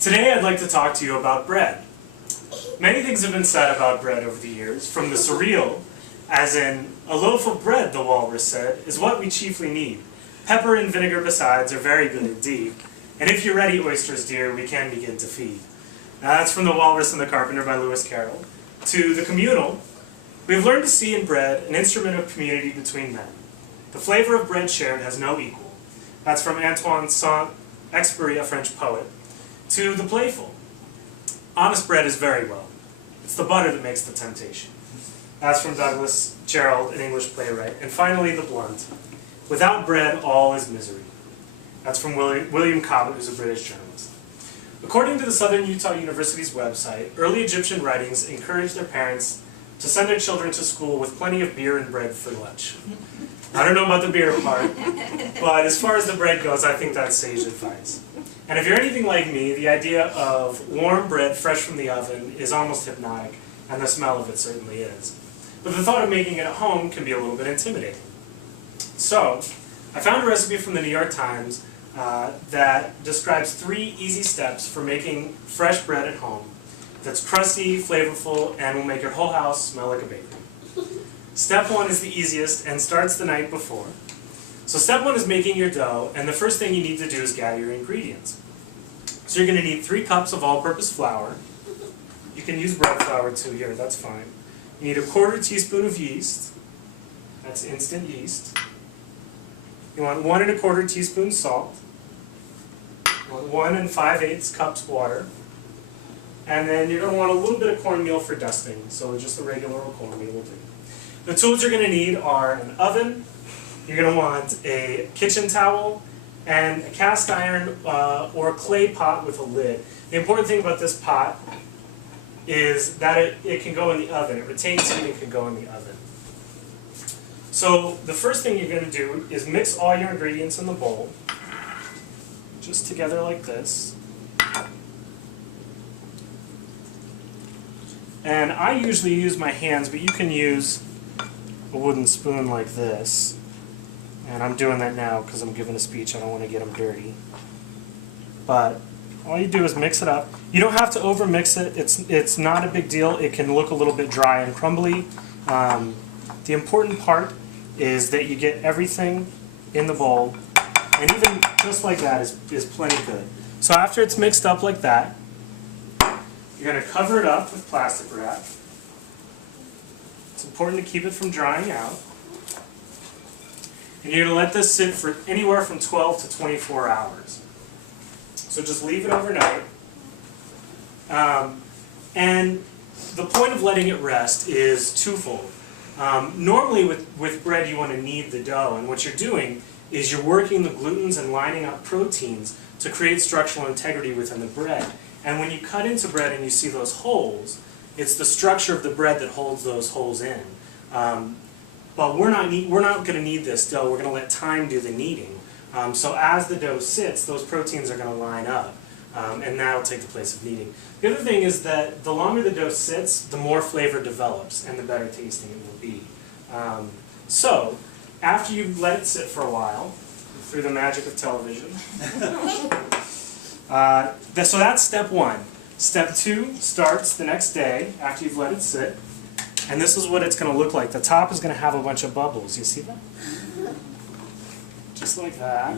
Today I'd like to talk to you about bread. Many things have been said about bread over the years, from the surreal, as in, a loaf of bread, the walrus said, is what we chiefly need. Pepper and vinegar besides are very good indeed. And if you're ready, oysters dear, we can begin to feed. Now that's from The Walrus and the Carpenter by Lewis Carroll. To the communal, we have learned to see in bread an instrument of community between men. The flavor of bread shared has no equal. That's from Antoine Saint-Exupéry, a French poet. To the playful, honest bread is very well. It's the butter that makes the temptation. That's from Douglas Jerrold, an English playwright. And finally, the blunt. Without bread, all is misery. That's from William Cobbett, who's a British journalist. According to the Southern Utah University's website, early Egyptian writings encouraged their parents to send their children to school with plenty of beer and bread for lunch. I don't know about the beer part, but as far as the bread goes, I think that's sage advice. And if you're anything like me, the idea of warm bread fresh from the oven is almost hypnotic, and the smell of it certainly is. But the thought of making it at home can be a little bit intimidating. So, I found a recipe from the New York Times that describes 3 easy steps for making fresh bread at home that's crusty, flavorful, and will make your whole house smell like a bakery. Step 1 is the easiest and starts the night before. So step 1 is making your dough, and the first thing you need to do is gather your ingredients. So you're going to need 3 cups of all-purpose flour. You can use bread flour too here, that's fine. You need a 1/4 teaspoon of yeast. That's instant yeast. You want 1 1/4 teaspoon salt. You want 1 5/8 cups water. And then you're going to want a little bit of cornmeal for dusting, so just the regular cornmeal will do. The tools you're going to need are an oven. You're going to want a kitchen towel and a cast iron or clay pot with a lid. The important thing about this pot is that it can go in the oven. It retains heat and can go in the oven. So the first thing you're going to do is mix all your ingredients in the bowl, just together like this. And I usually use my hands, but you can use a wooden spoon like this. And I'm doing that now because I'm giving a speech. I don't want to get them dirty. But all you do is mix it up. You don't have to over-mix it. It's not a big deal. It can look a little bit dry and crumbly. The important part is that you get everything in the bowl. And even just like that is plenty good. So after it's mixed up like that, you're going to cover it up with plastic wrap. It's important to keep it from drying out. And you're going to let this sit for anywhere from 12 to 24 hours. So just leave it overnight. And the point of letting it rest is twofold. Normally with bread you want to knead the dough, and what you're doing is you're working the glutens and lining up proteins to create structural integrity within the bread. And when you cut into bread and you see those holes, it's the structure of the bread that holds those holes in. But we're not going to knead this dough. We're going to let time do the kneading. So as the dough sits, those proteins are going to line up, and that'll take the place of kneading. The other thing is that the longer the dough sits, the more flavor develops, and the better tasting it will be. So after you've let it sit for a while, through the magic of television, so that's step 1. Step 2 starts the next day after you've let it sit. And this is what it's going to look like. The top is going to have a bunch of bubbles. You see that? Just like that.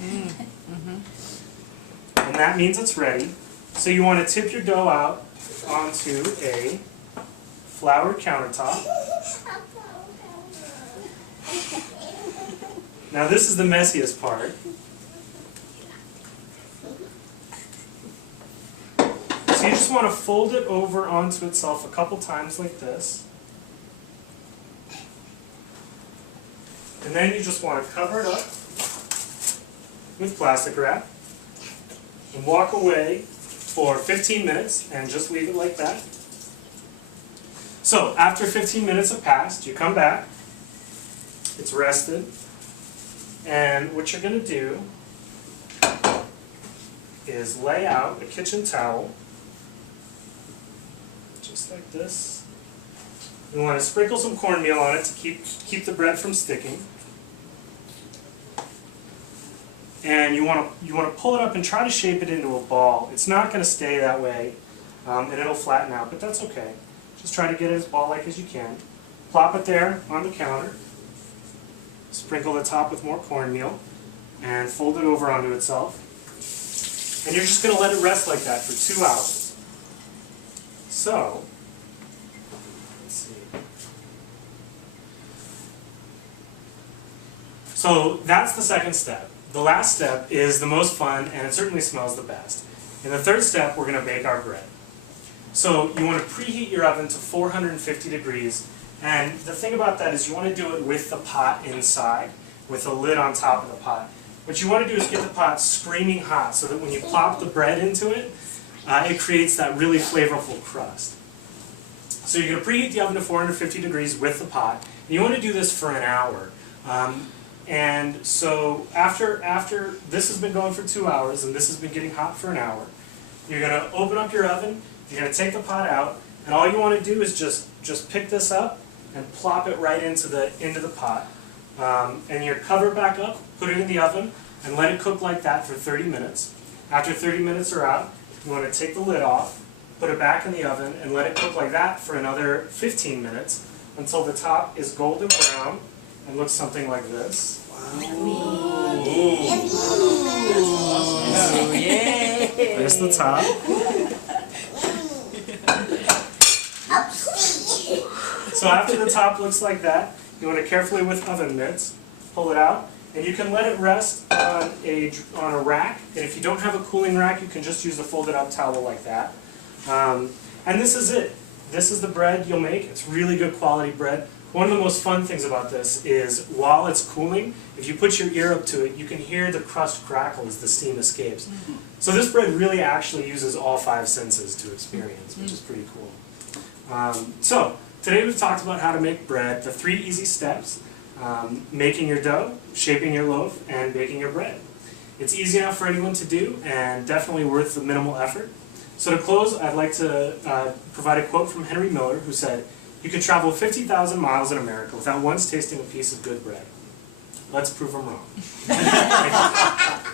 And that means it's ready. So you want to tip your dough out onto a floured countertop. Now this is the messiest part. So you just want to fold it over onto itself a couple times like this. And then you just want to cover it up with plastic wrap and walk away for 15 minutes and just leave it like that. So after 15 minutes have passed, you come back, it's rested, and what you're going to do is lay out a kitchen towel just like this. You want to sprinkle some cornmeal on it to keep the bread from sticking. and you want to pull it up and try to shape it into a ball. It's not going to stay that way, and it'll flatten out, but that's okay. Just try to get it as ball-like as you can. Plop it there on the counter. Sprinkle the top with more cornmeal, and fold it over onto itself. And you're just going to let it rest like that for 2 hours. So, let's see. So that's the second step. The last step is the most fun, and it certainly smells the best. In the third step, we're going to bake our bread. So you want to preheat your oven to 450 degrees, and the thing about that is you want to do it with the pot inside, with the lid on top of the pot. What you want to do is get the pot screaming hot so that when you plop the bread into it, it creates that really flavorful crust. So you're going to preheat the oven to 450 degrees with the pot, and you want to do this for an hour. And so after this has been going for 2 hours and this has been getting hot for an hour, you're going to open up your oven, you're going to take the pot out, and all you want to do is just pick this up and plop it right into the pot. And you cover it back up, put it in the oven, and let it cook like that for 30 minutes. After 30 minutes are out, you want to take the lid off, put it back in the oven, and let it cook like that for another 15 minutes until the top is golden brown and looks something like this. Wow. Oh, yay! There's the top. So after the top looks like that, you want to carefully, with oven mitts, pull it out, and you can let it rest on a rack. And if you don't have a cooling rack, you can just use a folded up towel like that. And this is it. This is the bread you'll make. It's really good quality bread. One of the most fun things about this is while it's cooling, if you put your ear up to it, you can hear the crust crackle as the steam escapes. So this bread really actually uses all 5 senses to experience, which is pretty cool. So today we've talked about how to make bread, the 3 easy steps: making your dough, shaping your loaf, and baking your bread. It's easy enough for anyone to do, and definitely worth the minimal effort. So to close, I'd like to provide a quote from Henry Miller, who said, "You could travel 50,000 miles in America without once tasting a piece of good bread." Let's prove him wrong. Thank you.